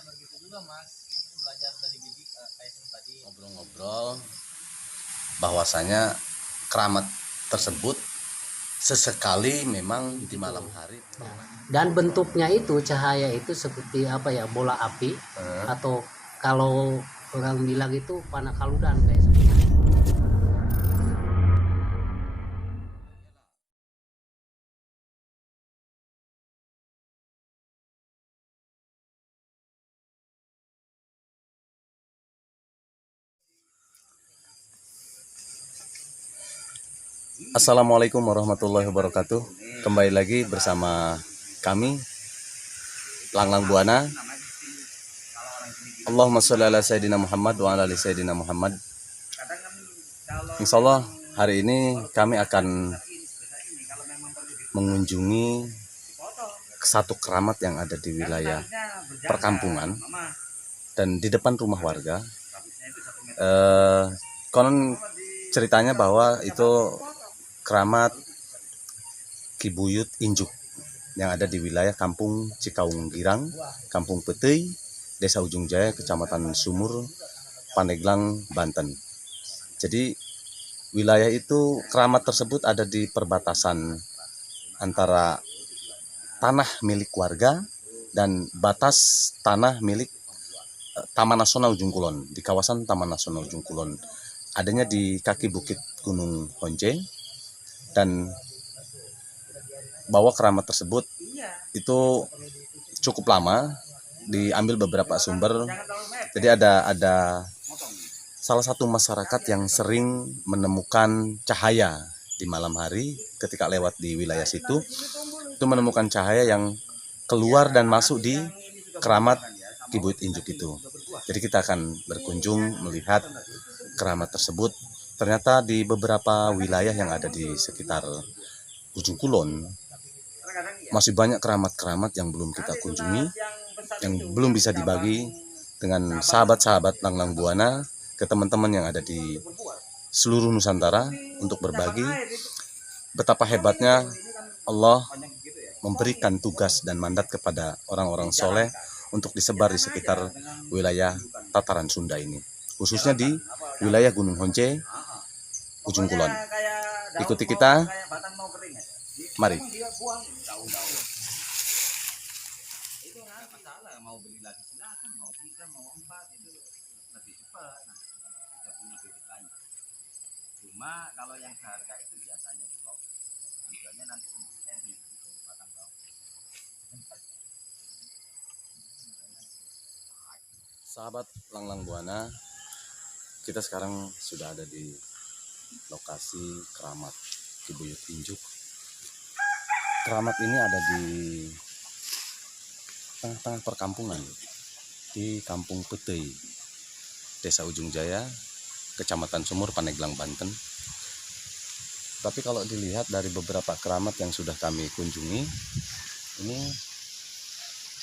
bisa begitu juga mas, belajar dari bibi kayak tadi ngobrol-ngobrol bahwasanya keramat tersebut sesekali memang di malam hari. Dan bentuknya itu cahaya itu seperti apa ya, bola api atau kalau orang bilang itu panah kaludan kayak seperti. Assalamualaikum warahmatullahi wabarakatuh. Kembali lagi bersama kami Langlang Buana. Allahumma sholli ala sayyidina Muhammad wa ala ali sayyidina Muhammad. Insyaallah hari ini kami akan mengunjungi satu keramat yang ada di wilayah perkampungan dan di depan rumah warga. Konon ceritanya bahwa itu keramat Ki Buyut Injuk yang ada di wilayah Kampung Cikaung Girang, Kampung Petei, Desa Ujung Jaya, Kecamatan Sumur, Pandeglang, Banten. Jadi wilayah itu, keramat tersebut ada di perbatasan antara tanah milik warga dan batas tanah milik Taman Nasional Ujung Kulon, di kawasan Taman Nasional Ujung Kulon. Adanya di kaki bukit Gunung Honje, dan bahwa keramat tersebut itu cukup lama, diambil beberapa sumber. Jadi ada salah satu masyarakat yang sering menemukan cahaya di malam hari ketika lewat di wilayah situ, itu menemukan cahaya yang keluar dan masuk di keramat Ki Buyut Injuk itu. Jadi kita akan berkunjung melihat keramat tersebut. Ternyata di beberapa wilayah yang ada di sekitar Ujung Kulon masih banyak keramat-keramat yang belum kita kunjungi, yang belum bisa dibagi dengan sahabat-sahabat Langlang Buana ke teman-teman yang ada di seluruh Nusantara untuk berbagi betapa hebatnya Allah memberikan tugas dan mandat kepada orang-orang soleh untuk disebar di sekitar wilayah tataran Sunda ini, khususnya di wilayah Gunung Honje, Ujung Kulon. Ikuti kita, mari. Cuma kalau yang seharga itu biasanya tujuannya nanti untuk batang bawang. Sahabat Langlang Buana, kita sekarang sudah ada di lokasi keramat Ki Buyut Injuk. Keramat ini ada di tengah-tengah perkampungan di Kampung Petei, Desa Ujung Jaya, Kecamatan Sumur, Pandeglang, Banten. Tapi kalau dilihat dari beberapa keramat yang sudah kami kunjungi, ini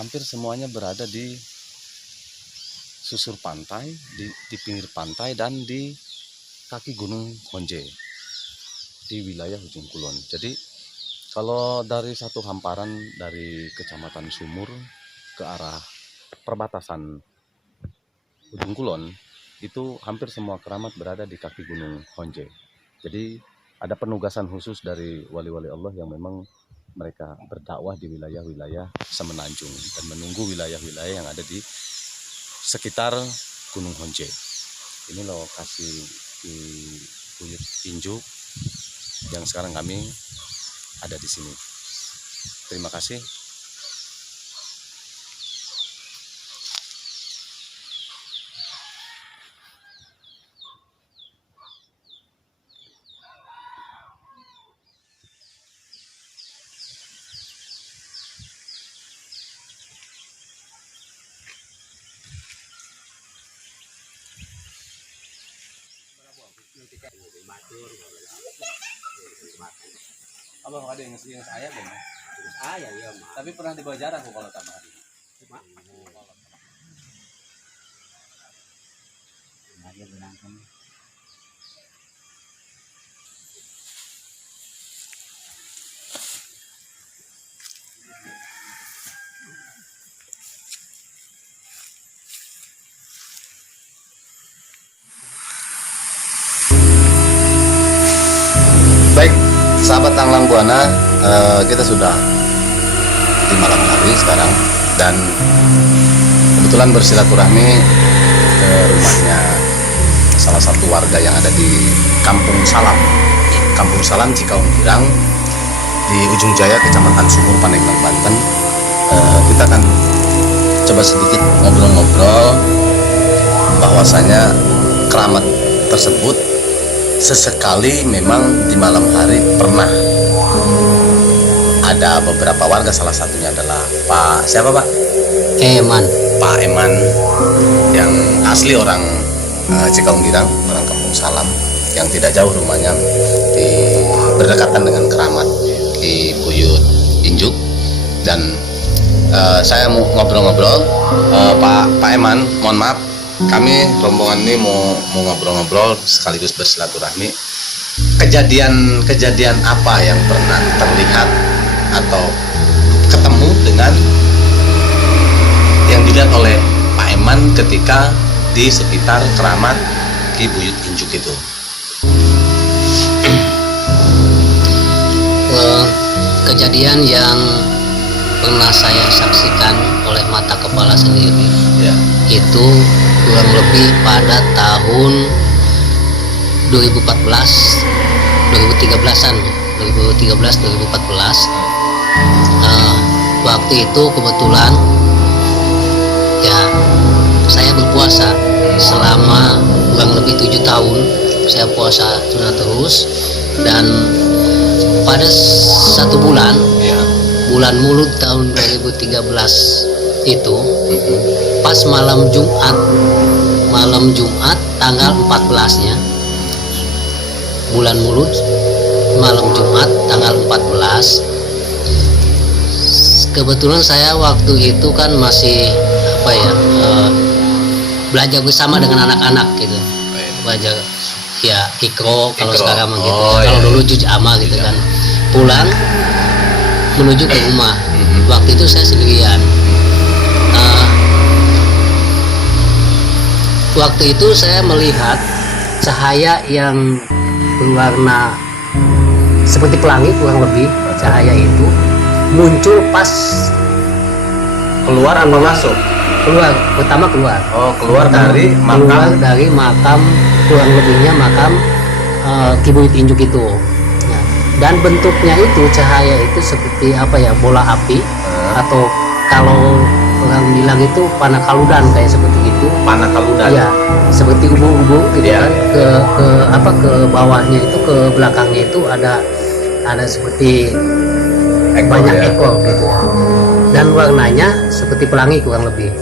hampir semuanya berada di susur pantai, di pinggir pantai, dan di kaki Gunung Honje di wilayah Ujung Kulon. Jadi kalau dari satu hamparan dari Kecamatan Sumur ke arah perbatasan Ujung Kulon, itu hampir semua keramat berada di kaki Gunung Honje. Jadi ada penugasan khusus dari wali-wali Allah yang memang mereka berdakwah di wilayah-wilayah semenanjung dan menunggu wilayah-wilayah yang ada di sekitar Gunung Honje. Ini lokasi Ki Buyut Injuk yang sekarang kami ada di sini. Terima kasih. Abang ada yang saya belum? Saya ya, Tapi pernah dibawa jarak kalau tambah hari. dia berangkat. sahabat Tanglang Buana, kita sudah di malam hari sekarang dan kebetulan bersilaturahmi ke rumahnya salah satu warga yang ada di Kampung Salam Cikaung Girang di Ujung Jaya, Kecamatan Sumur, Pandeglang, Banten. Kita akan coba sedikit ngobrol-ngobrol bahwasanya keramat tersebut sesekali memang di malam hari pernah ada beberapa warga, salah satunya adalah Pak siapa Pak? Pak Eman yang asli orang Cikaung Girang, orang Kampung Salam, yang tidak jauh rumahnya berdekatan dengan keramat di Buyut Injuk. Dan saya mau ngobrol-ngobrol, Pak Eman, mohon maaf, kami rombongan ini mau ngobrol-ngobrol sekaligus bersilaturahmi. Kejadian apa yang pernah terlihat atau ketemu dengan yang dilihat oleh Pak Eman ketika di sekitar keramat Ki Buyut Injuk itu? Kejadian yang pernah saya saksikan oleh mata kepala sendiri, Ya. itu kurang lebih pada tahun 2013-an. Waktu itu kebetulan ya saya berpuasa selama kurang lebih 7 tahun. Saya puasa tuna terus, dan pada satu bulan, bulan Mulut tahun 2013 itu, pas malam Jumat tanggal 14-nya, bulan Mulut malam Jumat tanggal 14, kebetulan saya waktu itu kan masih belajar bersama dengan anak-anak gitu, belajar ya ikro kalau sekarang gitu, kalau dulu juz ama gitu kan. Pulang menuju ke rumah, waktu itu saya sendirian. Waktu itu saya melihat cahaya yang berwarna seperti pelangi, kurang lebih cahaya itu muncul pas Keluar atau masuk? Pertama keluar. Oh, keluar dari makam, kurang lebihnya makam Ki Buyut Injuk itu. Ya. Dan bentuknya itu, cahaya itu seperti bola api, atau kalau orang bilang itu panah kaludan, kayak seperti itu. Panah kaludan. Ya, seperti ubur-ubur gitu Ya. kan. Ke bawahnya itu, ke belakangnya itu ada seperti banyak ekor gitu. Dan warnanya seperti pelangi kurang lebih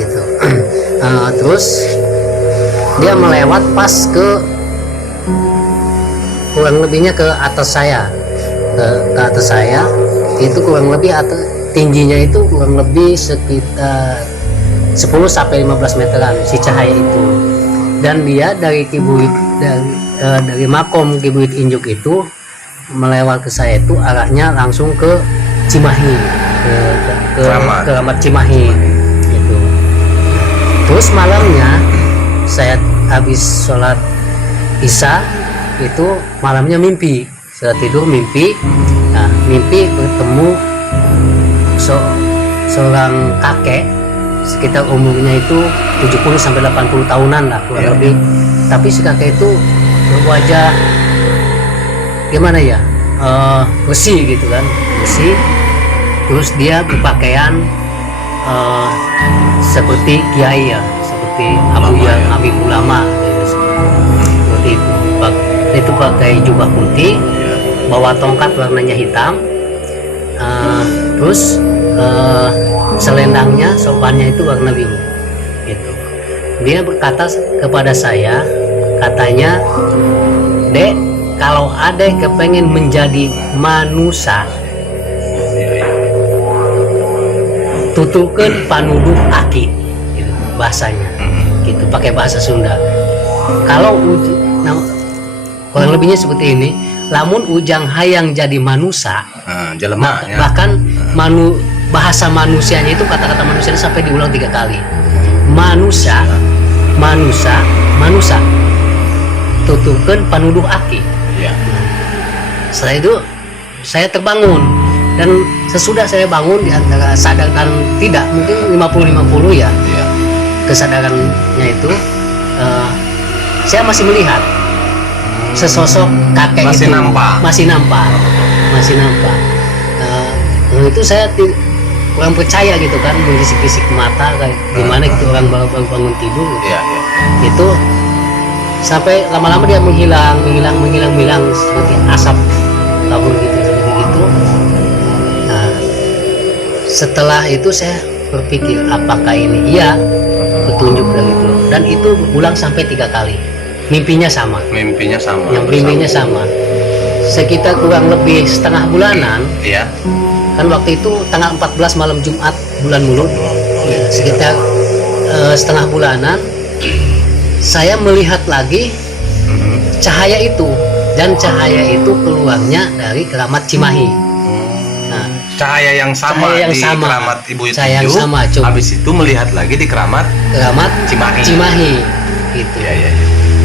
gitu. Terus dia melewat pas kurang lebihnya ke atas saya, ke atas saya itu kurang lebih tingginya itu kurang lebih sekitar 10-15 meteran si cahaya itu. Dan dia dari dari makom Ki Buyut Injuk itu melewat ke saya itu arahnya langsung ke Cimahi, ke keramat Cimahi gitu. Terus malamnya saya habis sholat Isya itu, malamnya mimpi, saya tidur mimpi. Nah, mimpi bertemu seorang kakek, sekitar umurnya itu 70-80 tahunan lah kurang lebih. Tapi si kakek itu berwajah gimana ya, besi gitu kan, besi. Terus dia berpakaian seperti kiai ya, seperti Habib ulama gitu, seperti itu. Itu pakai jubah putih, bawa tongkat warnanya hitam, terus selendangnya, sopannya itu warna biru gitu. Dia berkata kepada saya, katanya, "Dek, kalau adek kepengen menjadi manusia, tuturkan panuduh aki," gitu bahasanya, gitu, pakai bahasa Sunda. Kalau kurang lebihnya seperti ini, lamun ujang hayang jadi manusia, bahkan bahasa manusianya itu, kata-kata manusianya sampai diulang 3 kali. Manusia, tuturkan panuduh aki. Setelah itu saya terbangun, dan sesudah saya bangun di antara sadar dan tidak, mungkin 50-50 ya, Iya. kesadarannya itu saya masih melihat sesosok kakek Masih itu nampak. masih nampak. Itu saya kurang percaya gitu kan, berisik-bisik mata kayak gimana gitu orang baru bangun tidur gitu. Iya, iya. Itu sampai lama-lama dia menghilang seperti asap kabur gitu seperti gitu. Nah, setelah itu saya berpikir apakah ini iya petunjuk dari Beliau, dan itu berulang sampai 3 kali. Mimpinya sama, Mimpinya sama. yang mimpinya sama. Sekitar kurang lebih setengah bulanan, Iya. kan waktu itu tanggal 14 malam Jumat bulan Mulut ya, sekitar setengah bulanan saya melihat lagi cahaya itu, dan cahaya itu keluarnya dari Keramat Cimahi. Nah, Cahaya yang sama Cahaya yang di sama. Keramat Ibu Cahaya yang Tinju, sama, Cum. habis itu melihat lagi di Keramat Keramat Cimahi. gitu. Iya, iya.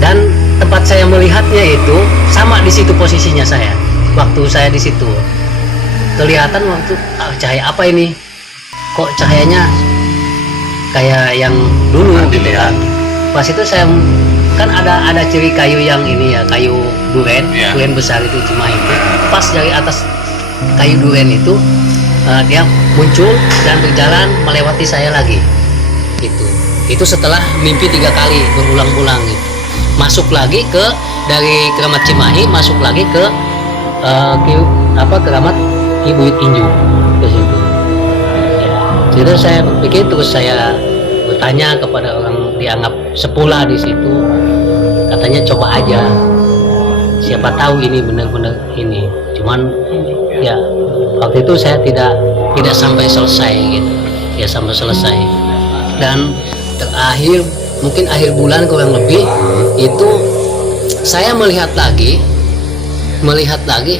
Dan tempat saya melihatnya itu sama di situ posisinya saya. Waktu saya di situ kelihatan waktu cahaya apa ini? Kok cahayanya kayak yang dulu Nah, gitu dilihat. kan. Pas itu saya kan ada ciri kayu yang ini ya, kayu duren, Iya. duren besar itu Cimahi itu. Pas dari atas kayu duren itu dia muncul dan berjalan melewati saya lagi. Itu setelah mimpi 3 kali berulang-ulang gitu. Masuk lagi ke dari Keramat Cimahi, masuk lagi ke Keramat Ki Buyut Inju ke situ. Ya, jadi saya berpikir, terus saya bertanya kepada orang dianggap sepula di situ, katanya coba aja, siapa tahu ini benar-benar ini. Cuman ya waktu itu saya tidak sampai selesai gitu, ya sampai selesai. Dan terakhir mungkin akhir bulan kurang lebih itu saya melihat lagi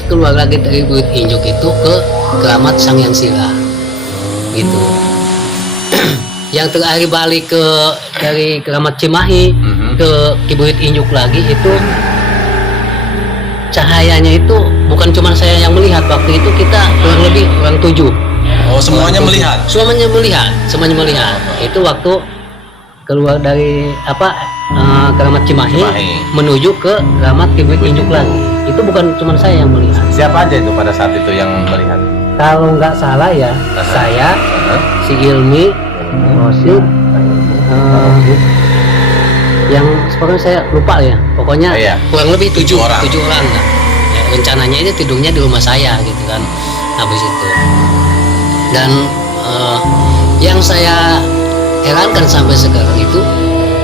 keluar lagi dari Buyut Injuk itu ke Keramat Sang Hyang Sira gitu. Yang terakhir balik dari Keramat Cimahi ke Ki Buyut Injuk lagi itu cahayanya itu bukan cuma saya yang melihat, waktu itu kita kurang lebih orang 7. Oh, semuanya melihat. Semuanya melihat. Itu waktu keluar dari Keramat Cimahi menuju ke Keramat Ki Buyut Injuk lagi. Itu bukan cuma saya yang melihat. Siapa aja itu pada saat itu yang melihat? Kalau nggak salah ya, saya, si Ilmi, Rosid, yang sekarang saya lupa ya. Pokoknya Iya. kurang lebih 7 orang. lah. Ya, rencananya itu tidurnya di rumah saya gitu kan. Habis itu. Dan yang saya herankan sampai sekarang itu,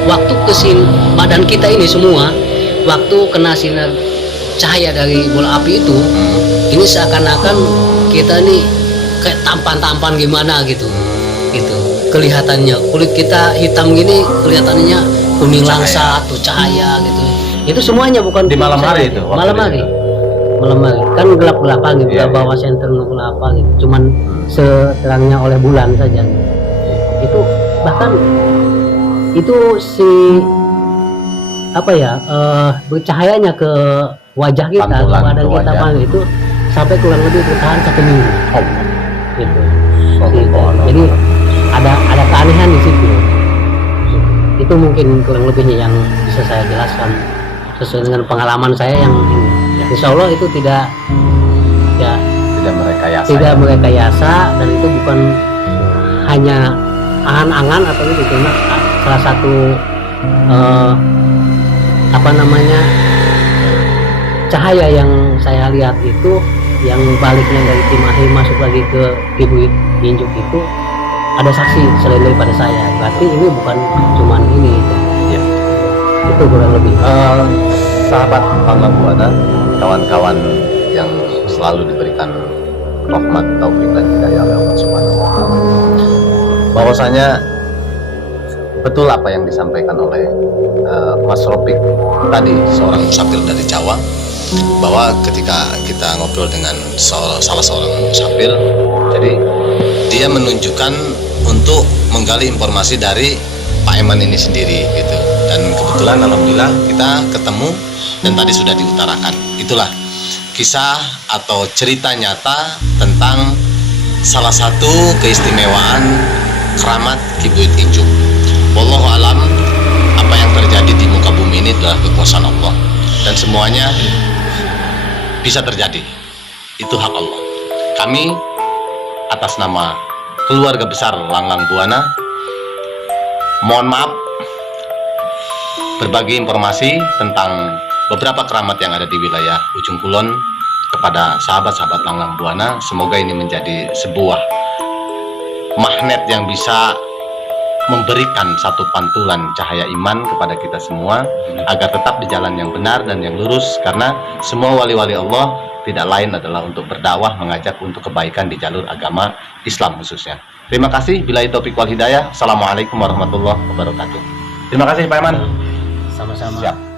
waktu kesini badan kita ini semua, waktu kena sinar cahaya dari bola api itu, ini seakan-akan kita nih kayak tampan-tampan gimana gitu, kelihatannya kulit kita hitam gini, kelihatannya kuning langsa atau cahaya gitu. Itu semuanya bukan Di malam saya, hari itu, waktu malam hari kan gelap-gelapan gitu, Iya, bawa senter apa gitu, cuman seterangnya oleh bulan saja gitu. Itu bahkan itu bercahayanya ke wajah kita, ke Pantulan badan ke kita, wajah. itu sampai kurang lebih bertahan 1 minggu gitu. Jadi ada keanehan di situ. Itu mungkin kurang lebihnya yang bisa saya jelaskan sesuai dengan pengalaman saya yang ini. Insya Allah itu tidak merekayasa, dan itu bukan hanya angan-angan atau itu, cuma salah satu cahaya yang saya lihat itu, yang baliknya dari Cimahi masuk lagi ke Ki Buyut Injuk itu, ada saksi selain daripada saya. Berarti ini bukan cuman ini Ya. itu kurang lebih. Sahabat Bangga Buana, kawan-kawan yang selalu diberikan rahmat, taufik dan hidayah oleh Allah Subhanahu wa taala. Bahwasanya betul apa yang disampaikan oleh Mas Ropik tadi, seorang musafir dari Jawa, bahwa ketika kita ngobrol dengan salah seorang musafir, jadi dia menunjukkan untuk menggali informasi dari Pak Eman ini sendiri gitu. Dan kebetulan alhamdulillah kita ketemu, dan tadi sudah diutarakan. Itulah kisah atau cerita nyata tentang salah satu keistimewaan keramat Ki Buyut Injuk. Wallahu alam, apa yang terjadi di muka bumi ini adalah kekuasaan Allah dan semuanya bisa terjadi. Itu hak Allah. Kami atas nama keluarga besar Langlang Buana mohon maaf berbagi informasi tentang beberapa keramat yang ada di wilayah Ujung Kulon kepada sahabat-sahabat Langlang Buana. Semoga ini menjadi sebuah magnet yang bisa memberikan satu pantulan cahaya iman kepada kita semua agar tetap di jalan yang benar dan yang lurus, karena semua wali-wali Allah tidak lain adalah untuk berdakwah, mengajak untuk kebaikan di jalur agama Islam khususnya. Terima kasih. Billahi taufiq wal hidayah. Assalamualaikum warahmatullahi wabarakatuh. Terima kasih Pak Eman. Sama-sama. Siap.